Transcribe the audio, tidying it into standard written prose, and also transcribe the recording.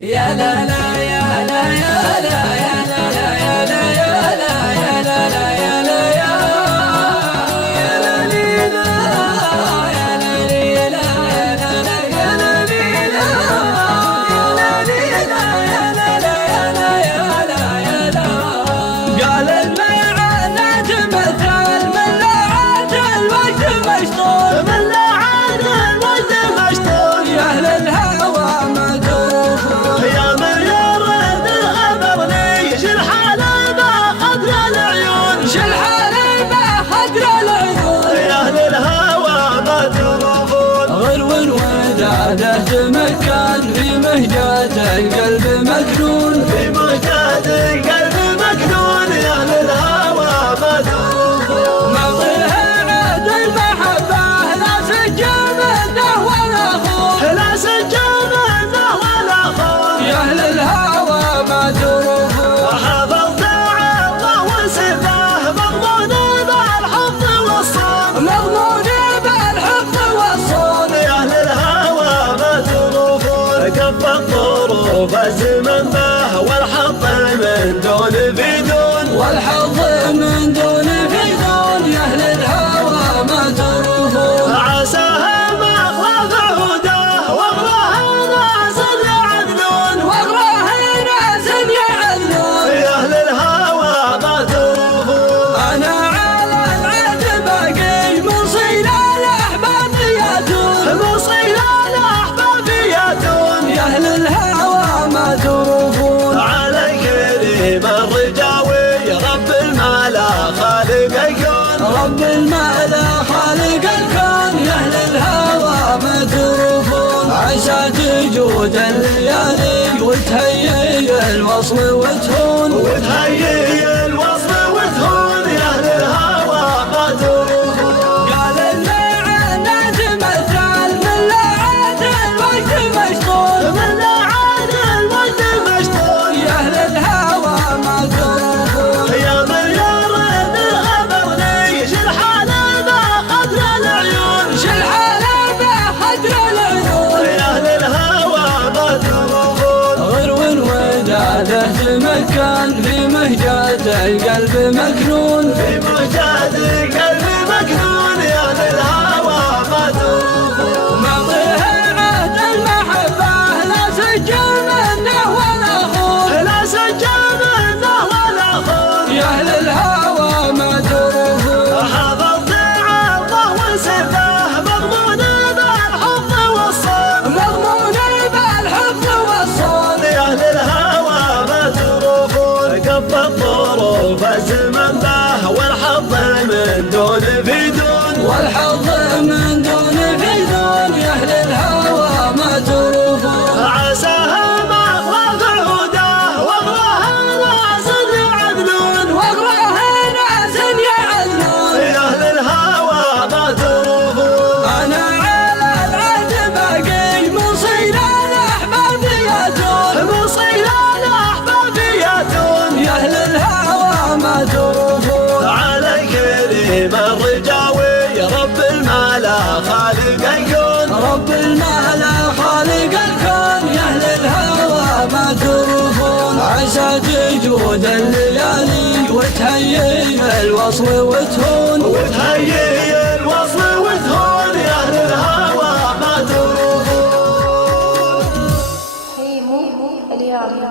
يا لا لا يا لا يا لا يا لا لا يا لا يا لا يا لا لا يا لا يا يا لا لي لا يا لا لي لا يا لا لا يا لا لي لا يا لا لي لا يا لا لا يا لا يا لا يا لا. قال الميعاد مثل من لا عاد الوقت مشطول من لا عاد الوقت مشطول يا أهل الهوى ما تروحون يا من يرد الخبر لي شل حالي ما خدر العيون شل حالي ما خدر العيون يا أهل الهوى ما تروحون غلو وداده تمكن في مهجات القلب مكنون في مهجات القلب مكنون يا أهل الهوى ما تروحون موطنها عاد المحبة لا سجل منه ولا خوف لا سجل منه ولا خوف يا أهل الهوى ما تروحون حفظت عرضه وسفاه مضمون بالحفظ والصون مضمون بالحفظ والصون يا أهل الهوى ما تروحون كف الظروف الزمن به والحظ من دون في دون والحظ من دون في دون يا أهل الهوى ما تروحون عساها ما خاف هداه واغراه ناس يعدلون واغراه ناس يعدلون يا أهل الهوى ما تروحون أنا على العهد باقي مصير الأحباب ياتون مصير الأحباب ياتون يا أهل الهوى ما تروحون على الكريم الرجاوي رب الملا خالق الكون رب الملا خالق الكون يا أهل الهوى ما تروحون عسى تجود الليالي وتهيئ الوصل وتهون وتهيئ الوصل وتهون يا أهل الهوى ما تروحون قال الميعاد مثل من لا عاد الوقت مشطول من لا عاد الوقت مشطول يا أهل الهوى ما تروحون يا من يرد الخبر لي شل حالي ما خدر العيون شل حالي ما خدر العيون يا أهل الهوى ما تروحون غلو وداده تمكن في مهجات القلب مكنون في مهجات القلب مكنون يا أهل الهوى ما تروحون موطنها عهد المحبة لا سجل منه ولا خوف لا سجل منه ولا خوف يا أهل الهوى ما تروحون حفظت عرضه وسفاه مضمون بالحفظ والصون مضمون بالحفظ والصون يا أهل الهوى ما تروحون كف الظروف الزمن به والحظ من دون في دون والحظ من دون في دون يا أهل الهوى ما تروحون عساها ما خاف هداه واغراه ناس يعدلون واغراه ناس يعدلون يا أهل الهوى ما تروحون أنا على العهد باقي مصير الأحباب ياتون مصير الأحباب ياتون يا أهل الهوى ما تروحون على الكريم الرجاوي رب الملا خالق الكون رب الملا خالق الكون يا أهل الهوى ما تروحون عسى تجود الليالي وتهيئ الوصل وتهون وتهيئ الوصل وتهون يا أهل الهوى ما تروحون هيمو اليوم